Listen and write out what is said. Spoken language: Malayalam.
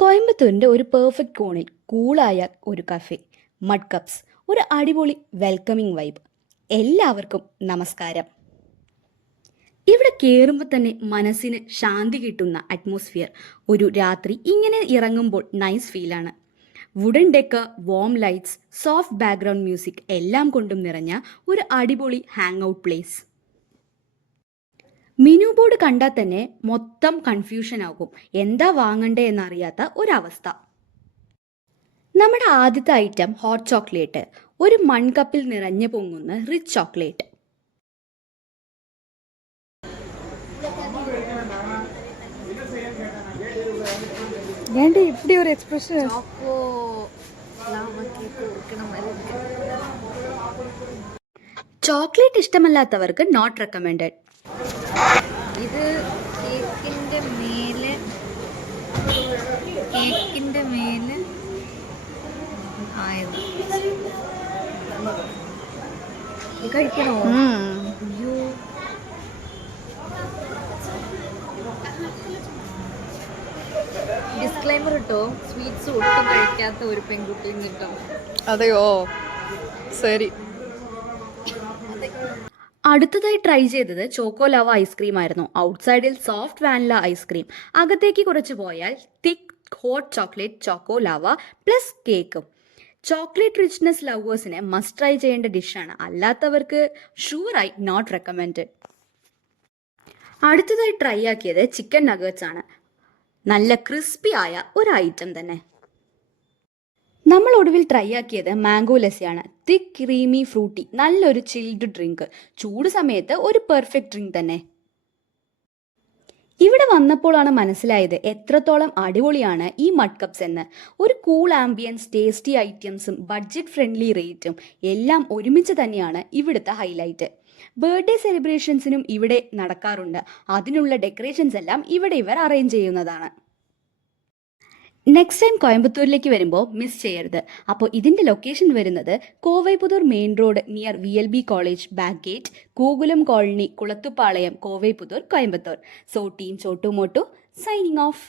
കോയമ്പത്തൂരിൻ്റെ ഒരു പെർഫെക്റ്റ് കോണിൽ കൂളായ ഒരു കഫേ, മഡ് കപ്സ്, ഒരു അടിപൊളി വെൽക്കമിംഗ് വൈബ്. എല്ലാവർക്കും നമസ്കാരം. ഇവിടെ കയറുമ്പോൾ തന്നെ മനസ്സിന് ശാന്തി കിട്ടുന്ന അറ്റ്മോസ്ഫിയർ. ഒരു രാത്രി ഇങ്ങനെ ഇറങ്ങുമ്പോൾ നൈസ് ഫീലാണ്. Wooden decor, warm lights, soft background music എല്ലാം കൊണ്ടും നിറഞ്ഞ ഒരു അടിപൊളി hang out place. Menu board കണ്ടാൽ തന്നെ മൊത്തം കൺഫ്യൂഷൻ ആകും, എന്താ വാങ്ങണ്ടേ എന്നറിയാത്ത ഒരവസ്ഥ. നമ്മുടെ ആദ്യത്തെ ഐറ്റം ഹോട്ട് ചോക്ലേറ്റ്, ഒരു മൺകപ്പിൽ നിറഞ്ഞു പൊങ്ങുന്ന റിച്ച് ചോക്ലേറ്റ്. இப்படி ஒரு எக்ஸ்பிரஷன் ചോക്ലേറ്റ് ഇഷ്ടമല്ലാത്തവർക്ക് നോട്ട് റെക്കമെൻഡഡ്. ഇത് കേക്കിന്റെ മേലെ ആയത് കഴിക്കണോ? അയ്യോ, ഡിസ്ക്ലൈമർ ഇട്ടോ, സ്വീറ്റ്സ് ഒട്ടും കഴിക്കാത്ത ഒരു പെൺകുട്ടിയും കിട്ടും. അതെയോ, ശരി. അടുത്തതായി ട്രൈ ചെയ്തത് ചോക്കോ ലവ ഐസ്ക്രീം ആയിരുന്നു. ഔട്ട്സൈഡിൽ സോഫ്റ്റ് വാനില ഐസ്ക്രീം, അകത്തേക്ക് കുറച്ച് പോയാൽ തിക്ക് hot chocolate choco Lava plus കേക്കും. ചോക്ലേറ്റ് റിച്ച്നെസ് ലവേഴ്സിനെ മസ്റ്റ് ട്രൈ ചെയ്യേണ്ട ഡിഷാണ്, അല്ലാത്തവർക്ക് ഷുവറായി നോട്ട് റെക്കമെൻഡഡ്. അടുത്തതായി ട്രൈ ആക്കിയത് ചിക്കൻ നഗറ്റ്സ് ആണ്. നല്ല ക്രിസ്പി ആയ ഒരു ഐറ്റം തന്നെ. നമ്മൾ ഒടുവിൽ ട്രൈ ആക്കിയത് മാംഗോ ലസ്സിയാണ്. തിക്ക് ക്രീമി ഫ്രൂട്ടി, നല്ലൊരു ചിൽഡ് ഡ്രിങ്ക്. ചൂട് സമയത്ത് ഒരു പെർഫെക്റ്റ് ഡ്രിങ്ക് തന്നെ. ഇവിടെ വന്നപ്പോഴാണ് മനസ്സിലായത് എത്രത്തോളം അടിപൊളിയാണ് ഈ മഡ് കപ്സ് എന്ന്. ഒരു കൂൾ ആംബിയൻസ്, ടേസ്റ്റി ഐറ്റംസും ബഡ്ജറ്റ് ഫ്രണ്ട്ലി റേറ്റും എല്ലാം ഒരുമിച്ച് തന്നെയാണ് ഇവിടുത്തെ ഹൈലൈറ്റ്. ബർത്ത്ഡേ സെലിബ്രേഷൻസിനും ഇവിടെ നടക്കാറുണ്ട്. അതിനുള്ള ഡെക്കറേഷൻസ് എല്ലാം ഇവിടെ ഇവർ അറേഞ്ച് ചെയ്യുന്നതാണ്. നെക്സ്റ്റ് ടൈം കോയമ്പത്തൂരിലേക്ക് വരുമ്പോൾ മിസ് ചെയ്യരുത്. അപ്പോൾ ഇതിൻ്റെ ലൊക്കേഷൻ വരുന്നത് Kovaipudur main road near VLB college back gate, Gokulam colony, Kulathupalayam, Kovaipudur, Coimbatore. So team Chotu Motu signing of.